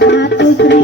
మాతృ శ్రీ